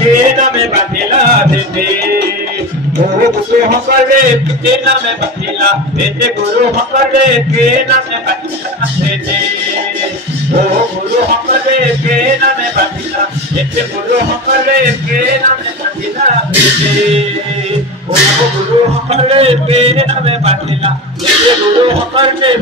के नाम बथिला देते ओ गुरु हमरे के नाम बथिला देते गुरु हमरे के नाम बथिला देते ओ गुरु हमरे के नाम बथिला देते गुरु हमरे के नाम बथिला देते ओ गुरु हमरे के नाम बथिला देते गुरु हमरे